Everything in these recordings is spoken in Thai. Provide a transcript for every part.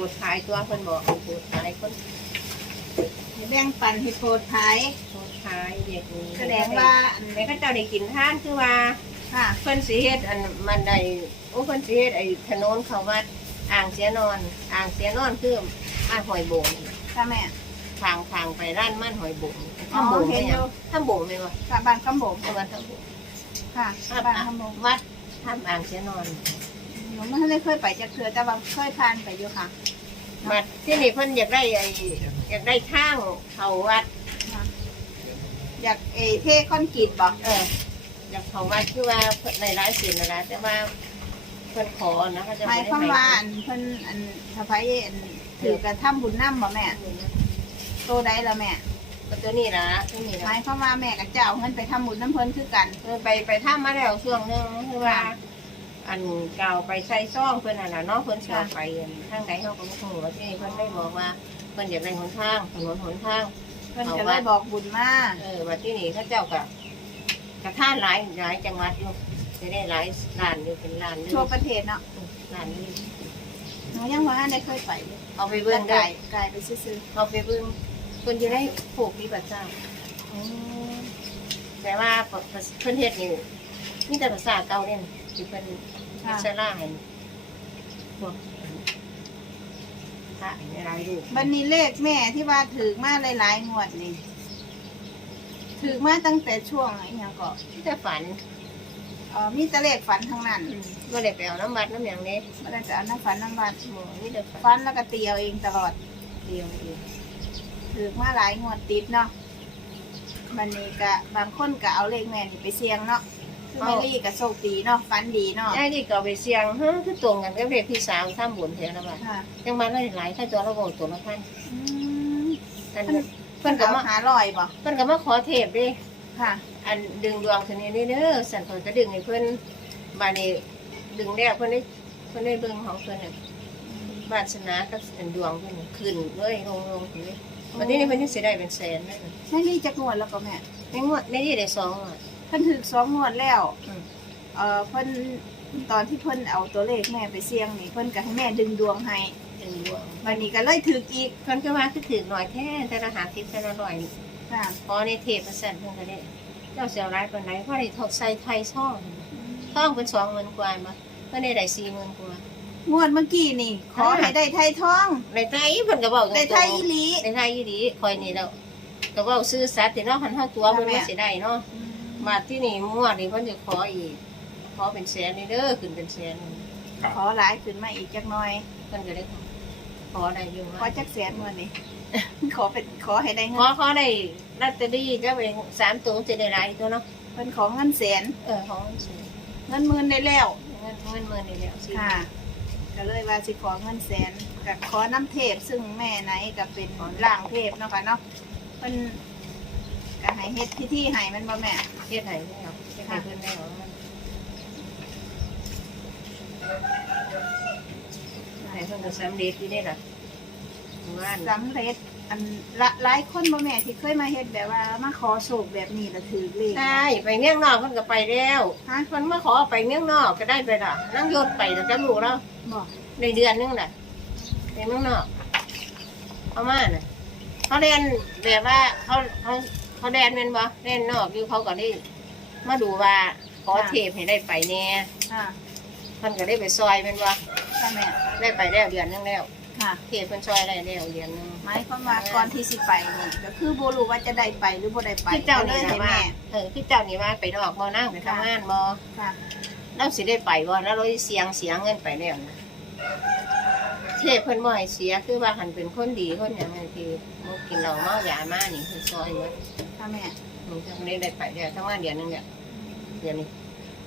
รดขายตัวคนบอกให้โปรดขายคนให้แบ่งปันให้โปรดขายโปรดขายเด็กนี้แสดงว่าอันให้เขาเจ้าได้กินท่านคือว่าค่ะเพิ่นสิเฮ็ดอันมันได้โอ้เพิ่นสิเฮ็ดไอ้ถนนเขาวัดอ่างเสียนอน อ่างเสียนอนคือบ้านหอยโบงค่ะแม่ทางทางไปร้านมันหอยโบงอ๋อทำโบงเห็ไปนอยัยู่งทำโบงไหมวะค่ะบ้านคำโบงทำวัดทำโบงค่ะทำบ้านอะคำโบงวัดทำอ่างเสียนอนห นูไม่ได้เคยไปจากเถือแต่ว่าเคยผ่านไปอยู่ค่ะวัดที่นี่เพิ่นอยากได้ไอ้อยากได้ทางเขาวัด อยากเอเทคอนกรีตบอกเออ อยากเขาวัดคือว่าในร้ายสินนะแต่ว่าเพิ่นขอนะเขาจะหมายความว่าอันเพิ่นอันสะพ้ายอันถือกระทำบุญน้ำบ่แม่โตได้ละแม่ก็ตัวนี้นะตัวนี้หนะมายความว่าแม่กับเจ้าเอาเงินไปทำบุญน้ำเพิ่นคือกันเออไปไปท่ามาแล้วช่วงหนึงคือว่า อันเก่าไปใส่ซ่องเพิ่นน่ะนะเนาะเพิ่นสิเอาไปอันทางใดเฮาก็บ่ฮู้ว่าที่นี่เพิ่นได้บอกว่าเพิ่นอยากได้หนทางถนนหนทาง เพิ่นจะเลยบอกบุญมาเออว่าที่นี่เขาเจ้าก็กระท่านหลายหลายจังหวัดอยู่จะได้หลายล้านอยู่เป็นล้านนึงทั่วประเทศเนาะล้านนึงหนูยังว่าได้เคยไปเลยเอาไปเบิ่เบิ่งงไกลได้ ไกลไปซื่อเอาไปเบิ่งเพิ่นจะได้ผูกมีบัตรเจ้า ๆอ๋อแต่ว่าเพิ่นเฮ็ดนี่มีแต่ภาษาเก่าเด่น ที่เพิ่นเฮ็ดค่ะสลาให้พวกพระในรายรูปบันนี้เลขแม่ที่ว่าถือมาหลายๆงวดนี่ถือมาตั้งแต่ช่วงไอ้หยังก็ที่จะฝันเอ่อมีแต่เลขฝันทั้งนั้นก็ได้ไปเอาน้ำบัดน้ำอย่างนี้บ่ได้จะเอาน้ำฝันน้ำบาดหมูนี่แต่ฝัฝันนแล้วก็ตีเอาเองตลอด เดียวเองถือมาหลายงวดติดเนาะบันนี้ก็บางคนก็เอาเลขแม่นี่ไปเสี่ยงเนาะคือ แม่ลี่ก็โชคดีเนาะฝันดีเนาะไอ้นี่ก็เอาไปเสี่ยงเฮ้ยคือตรงกันกับเด็กพี่สาวทำบุญแถวนะบัดค่ะจังมาได้หลายค่าตัวละโบตัวละพันอืมอันเพิ่นเพิ่นก็เอามาหาลอยบ่เพิ่นก็มาขอเทปเดิค่ะอันดึงดวงคนนี้เด้อสันเพิ่นก็ดึงให้เพิ่นบาดนี้ดึงแล้วเพิ่นได้เพิ่นได้เบิ่งของเพิ่นน่ะวาสนากับอันดวงเพิ่นน่ะขึ้นเลยลงลงเลยวันนี้นี่เพิ่นยังสิได้เป็นแสนเลยแม่ลี่จักงวดแล้วก็แม่ในงวดในนี่ได้สองงวด เพิ่นถือสองงวดแล้วอืม เอ่อเพิ่นตอนที่เพิ่นเอาตัวเลขแม่ไปเสี่ยงนี่เพิ่นก็ให้แม่ดึงดวงให้ดึงดวงวันนี้ก็เลยถืออีกเพิ่นก็ว่าคือถือหน่อยแท้แต่ละหาทิพย์แต่ละร้อยนี่ค่ะพอในเทปเปอร์เซ็นต์เพิ่นก็ได้เจ้าเสียวร้ายปานใดเพราะได้ทดใส่ไทยซ่องซ่องเพิ่น20,000กว่าบ่เพิ่นได้ได้40,000กว่างวดเมื่อกี้นี่ ขอให้ได้ไทยทองในไทยเพิ่นก็บอกได้ไทยอีหลี ในไทยอีหลีคอยนี่แล้วก็เว้าซื่อสัตย์ที่เนาะคันเฮาตัวเพิ่นว่าสิได้เนาะมาที่นี่มวดนี่เพิ่นจะขออีก ขอเป็นแสนนี่เด้อขึ้นเป็นแสนนี่ขอหลายขึ้นมาอีกจักหน่อย เพิ่นก็ได้ขอขอได้อยู่ขอว่าจักแสนงวดนี้ ขอเป็นขอให้ได้ขเงิอนขอได้ลอตเตอรี่ก็เป็นสามตัวจะได้หลายตัวเนาะเพิ่นขอเงินแสนเออของสิเงินหมื่นได้แล้วเงินเงินหมื่นนี่แล้วสิค่ะ ก็เลยว่าสิขอเงินแสนกับขอน้ำเทพซึ่งแม่ไหนก็เป็นร่างเทพเนาะค่ะเนาะเพิ่น ก็ให้เฮ็ดพิธีให้มันบ่แม่เฮ็ดให้แล้วเฮ็ดให้เพิ่นได้เอามันให้เพิ่นก็สำเร็จอยู่นี่ล่ะว่านสำเร็จอันละหลายคนบ่แม่ที่เคยมาเฮ็ดแบบว่ามาขอโชคแบบนี้แล้วถือเลขใช่ไปเมืองนอกเพิ่นก็ไปแล้วฮะ เพิ่นมาขอไปเมืองนอกก็ได้ไปล่ะนั่งยศไปแล้วก็ลูกแล้วบอกในเดือนนึงน่ะในเมืองนอกเขามาน่ะเขาเรียนแบบว่าเขาเขา เขาแดนเป็นบ่เล่นนอกอยู่เขาก็ได้มาดูว่าขอเทปให้ได้ไปแน่ค่ะเพิ่นก็ได้ไปซอยเป็นบ่ค่ะแม่ได้ไปแล้วเดือนนึงแล้วค่ะเทปเพิ่นซอยได้แล้วเดือนนึงหมายความว่าก่อนที่สิไปนี่ก็คือบ่รู้ว่าจะได้ไปหรือบ่ได้ไปพี่เจ้านี่ก็ลยนะให้ว่าแม่เออพี่เจ้านี่ว่าไปนอกบ่นั่งไปทำงานบ่ค่ะเราสิได้ไปบ่แล้วเราสิเสียงเสียเงินไปแล้วนะเทพเพิ่นบ่ให้เสียคือว่าหันเป็นคนดีคนหยังไงที่บ่กินเหล้าเมายามานี่เพิ่นซอยหมด ค่ะแม่อืมทำได้ได้ไปแล้วทั้งวันเดือนหนึงเนี่ยเดือนนี้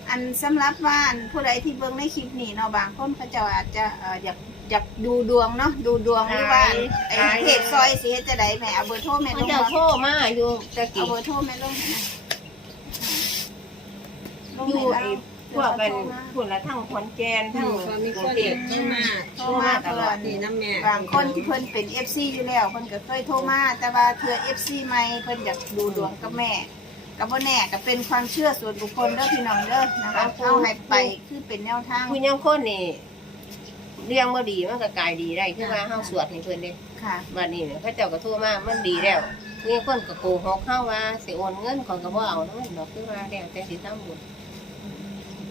อันสำหรับว่าอันผู้ใดที่เบิ่งในคลิปนี้เนาะบางคนเขาเจะอาจจะเอ่ออยากอยากดูดวงเนาะดูดวงหรือว่าไอ้เทพซอยสิเฮ็ดจะได้แม่เอาเบอร์โทรแม่ลมันงจะมาโทรมาอยู่ตะเอากี้เบอร์โทรแม่ลงให้นะลงอยู่ให้ไอ้เรา พวกกันโทรมาพวกละทั้งขอนแก่นทั้ทั้งงก็มีกครุงนเทพเข้ามาโทรมาตลอดนี่น้ำแม่บางคนที่เพิ่นเป็น FC อยู่แล้วเพิ่นก็เคยโทรมาแต่ว่าเทื่อ FC ใหม่เพิ่นอยากดูดวงกับแม่ก็บ่แน่ก็เป็นความเชื่อส่วนบุคคลเด้อพี่น้องเด้อนะคะเอาให้ไปคือเป็นแนวทางคุณยังคนนี่เลี้ยงบ่ดีมันก็กลายดีได้คือว่าเฮาสวดให้เพิ่นเด้ค่ะ บัดนี้เนี่ยเขาเจ้าก็โทรมามันดีแล้วมีคนก็โกหกเฮาว่าสิโอนเงินของก็บ่เอานำมันดอกคือว่าแล้วแต่สิทำบุญ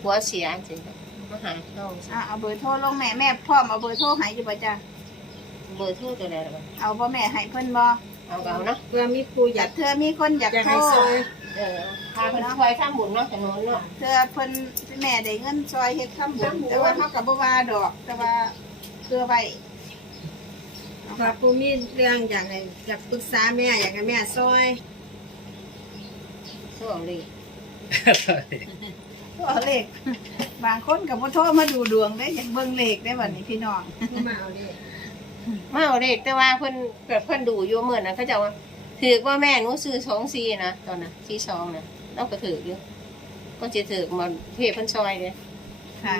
ผัวเสียจังซี่มาหาเฮาอะเอาเบอร์โทรลงแม่แม่พร้อมเอาเบอร์โทรให้อยู่บ่จ้ะเบอร์โทรตัวใดล่ะบัดเอาบ่แม่ให้เพิ่นบ่เอาก็เอาเนาะเพื่อมีครูอากอยากกเธอมีคนอยากอยากโทรให้ซอยเออพาเพิ่นช่วยทำบุญเนาะถนนเนาะเธอเพิ่นแม่ได้เงินซอยเฮ็ดคำบุญแต่ว่าเฮาก็บ่ว่าดอก แต่ว่าเพื่อไว้ถ้าปูมีเรื่องอยากให้อยากปรึกษาแม่อยากให้แม่ซอยโทรเอาเลย ตัวเลขบางคนก็บ่โทรมาดูดวงได้อยากเบิ่งเลขได้บัดนี้พี่น้องผู้มาเอาดิมาเอาเด็กแต่ว่าเพิ่นเกิดเพิ่นดูอยู่มื้อนั้นเขาเจ้าว่าถือว่าแม่หนูซื้อ24นะตอนน่ะ42นะเราก็ถืออยู่ก็สิถือมาเทเพิ่นซอยเด้ค่ะ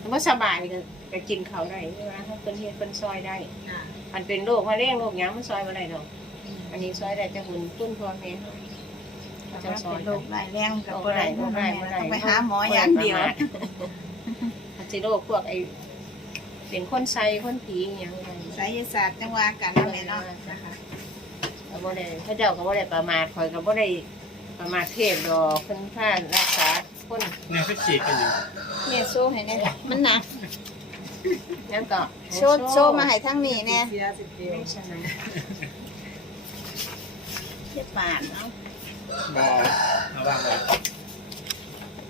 ถ้าบ่สบายก็ก็กินข้าวได้เวลาเฮาเพิ่นเฮ็ดเพิ่นซอยได้อ่าอันเป็นโรคมะเร็งโรคหยังมันซอยบ่ได้ดอกอันนี้ซอยได้แต่บุญคุณพ่อแม่ เฮาเขาจะเจ้าซอยเป็นโรคหลายแรงก็โรคบ่ไหนได้โรคไหนแม่บ่ได้ต้องไปหาหมออย่างเดียวมันสิโรคพวกไอ้เป็นคนไซคนผีอหยังไงไสยศาสตร์จังว่ากันนั่นแหละเนาะนะคะก็บ่ได้เขาเจ้าก็บ่ได้ประมาทข่อยก็บ่ได้ประมาทเทพดอกเพิ่นพารักษาคนแม่ก็ฉีดกันอยู่แม่โซ่ให้แน่มันหนักนั่นก็โซ่โซ่มาให้ทั้งนี้แน่เสียสิบเดียวไม่ใช่ไหมเฮ็ดปานเนาะ บอระวังไว้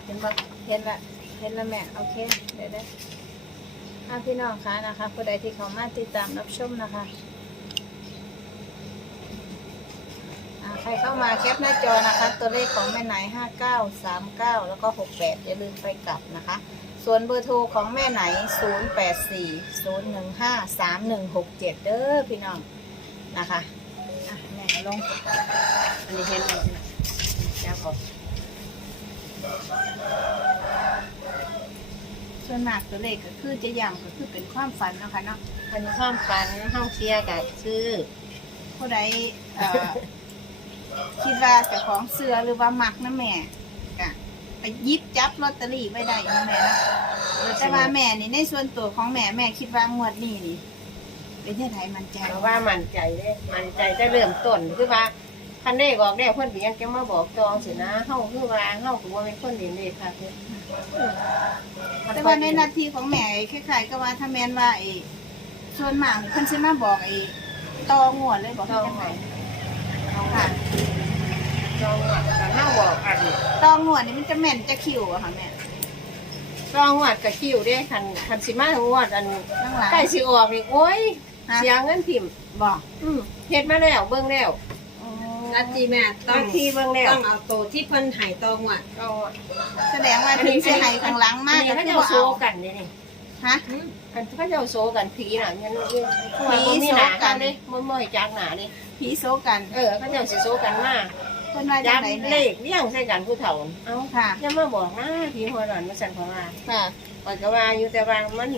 เห็นบ่เห็นละเห็นละแม่โอเคเดี๋ยวได้อะพี่น้องคะนะคะผู้ใดที่เขามาติดตามรับชมนะคะะใครเข้ามาแคปหน้าจอนะคะ ตัวเลขของแม่ไหนห้าเก้าสามเก้าแล้วก็หกแปดอย่าลืมไปกลับนะคะ ส่วนเบอร์โทรของแม่ไหน0 8 4 0 1 5 3 1 6 7เจ็ดเด้อพี่น้องนะคะะแม่ลงอันนี้เห็นเลย จับออกส่วนมากตัวเลขก็คือจะย้ำก็คือเป็นความฝันเนาะคะเนาะอันนี้ความฝันเฮาเชียร์ก็ซื้อผู้ใดเอ่อ คิดว่าเจ้าของเสือหรือว่ามักนะแม่ก็ไปหยิบจับลอตเตอรี่ไว้ได้นะแม่นะแต่ว่าแม่นี่ในส่วนตัวของแม่แม่คิดว่างวดนี้นี่เป็นยังไงมันใจ เพราะว่ามั่นใจเด้มั่นใจจะเริ่มต้นคือว่า คันได้ออกได้เพิ่นก็ยังจะมาบอกจองสินะเฮาคือว่าเฮาก็บ่เป็นคนเรียนเลขค่ะเด้อแต่ว่าในหนาทีของแม่คล้ายๆก็ว่าถ้าแม่นว่าไอ้ส่วนมากนี่เพิ่นสิมาบอกไอ้ตองวดเลยบอกจให้องจังไงเอาค่ะจองวัดกันเฮาบอกอันตองวดนี่มันจะแม่นจะคิวอะค่ะแม่จองวัดกับคิวเด้คันคันสิมาถึงวัดอันทั้งหลายใกล้สิออกนี่โอ้ยฮะเสียเงินพิมพ์บอกอืมเฮ็ดมาแล้วเบิ่งแล้ว นาทีแม่ต้ต้อองงที่เบิ่งแล้วต้องเอาโตวที่เพิ่นใหายตองวัดเอาอะแสดงว่าถึงสิให้ข้างหลังมากอันก็นี้คืเขาอเจ้าบ่โซเอากันนี่นี่ฮะ อันเขาเจ้าโซกันผีน่ะมันมันผีมันมีหนาโซกักันนเลยมันบ่ให้จักหนานี่ผีโซกันเออเขาเจ้าสิโซกันมาเพิ่นว่าจัจังบไดเลแม่ขเลี้ยงใส่กันผู้เฒ่าเอ้าค่ะอย่ามาบอกนะผีหัวหลอนมาสั่นเพราะว่าค่ะข้อยก็ว่าอยู่แต่ว่ามัน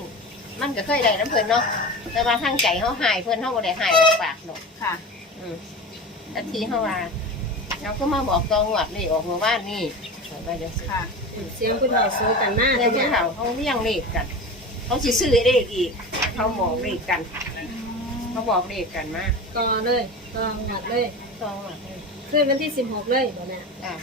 มันก็เคยได้น้ำเพิ่นเนาะแต่ว่าทางใจเฮาหายเพิ่นเฮาบ่ได้หายออกปากดอกค่ะ อืม แต่ทีเฮาว่าเราก็มาบอกตองวัดนี่ออกมาบ้านนี่ข้อยว่าจังซี่ค่ะ เสียงผู้เฒ่าสู้กันมากเงินผู้เฒ่าเขาเลี้ยงเลขกัน เขาสิซื้อเลขอีก เขาบอกเลขกัน เขาบอกเลขกันมาต่อเลยต่อหวัดเลยตองวัดนี่ขึ้นวันที่สิบหกเลยบ่แม่อ่า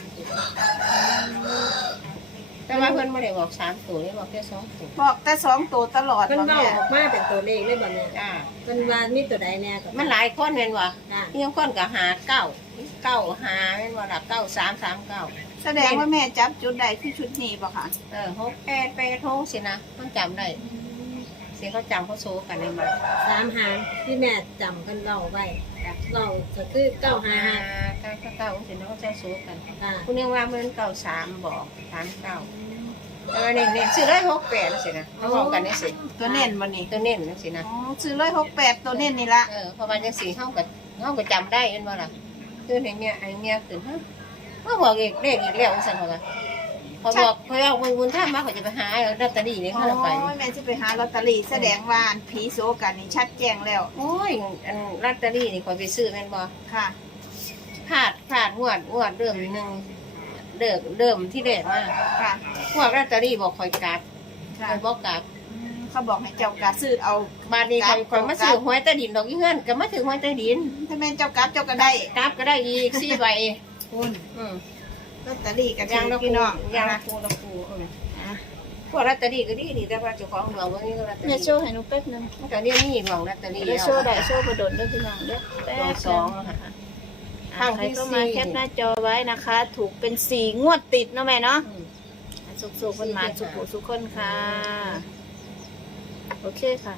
แต่ว่าเพิ่นบ่ได้บอกสามตัวเลยบอกแค่สองตัวบอกแต่สองตัวตลอดเพิ่นบ่เว้าแม่ออกมาเป็นตัวเลขเลยบ่แม่จ้าเพิ่นว่ามีตัวใดแน่กับมันหลายคนแม่นบ่จ้ะเพียงคนก็หาเก้าเก้าหาแม่นบ่ล่ะเก้าสามสามเก้าแสดงว่าแม่จับจุดใดคือชุดนี้บ่ค่ะเออหกแปดแปดหกสินะมันจำได้เสียเขาจำเขาโซกันในมาสามหางที่แม่จำเพิ่นเล่าไว้ เล่าก็คือเก้าหาหาเก้าเก้าเก้าสินะเขาจะโซกันค่ะคุณยังว่ามันเก้าสามบอกสามเก้าแต่ว่าเน้นเน้นซื้อได้หกแปดสินะเขาบอกกันนี่สิตัวเน้นบ่นี่ตัวเน้นนั่สินะอ๋อซื้อร้อยหกแปดตัวเน้นนี่ละเออเพระว่าจังสีเขาก็เขาก็จำได้เอ็นว่าล่ะคือไอ้เมียไอ้เมียขึ้นฮะเขาบอกอีกเลขอีกแล้วสันเขาว่า เขาบอกเขาบอกบุญบุญท่ามาเขาจะไปหาเอาลอตเตอรี่นี่โอ้เขาเราไปยแม่จะไปหาลอตเตอรี่แสดงว่าผีโซกันนี่ชัดแจ้งแล้ว โอ้ยอันลอตเตอรี่นี่คอยไปซื้อแม่นบ่ค่ะพลาดพลาดงวดงวดเริ่มหนึ่งเดิมเดิมที่เด็ดมาค่ะงวดลอตเตอรี่บอกคอยกลับค่ะคอยบอกกลับเขาบอกให้เจ้ากาซื้อเอาบาดนี้ข่อยข่อยมาซื้อหวยใต้ดินดอกอีเฮือนก็มาถือหวยใต้ดินถ้าแม่นเจ้ากราฟเจ้าก็ได้กราฟก็ได้อีก4ใบคุณอืม ลอตเตอรี่กับยางละพี่ปูน้องยางนะละปูละปูอืมอะพวกลอตเตอรี่ก็ดีดีแต่ว่าเจ้าของดวงบ่มีลอตเตอแม่รี่โชว์ให้หนูแป๊บหนึงมันก็เรียนนี่ดวงลอตเตอรี่เดี๋ยวโชว์ได้โชว์ประดนด้วยพี่น้องเด้อแป๊บดวงหสนึ่องงอะค่ะอะใครเข้ามาแคปหน้าจอไว้นะคะ ถูกเป็นสี่งวดติดเนาะแม่เนาะ อืม สุกๆคนมาสุขุสุขคนค่ะ โอเคค่ะ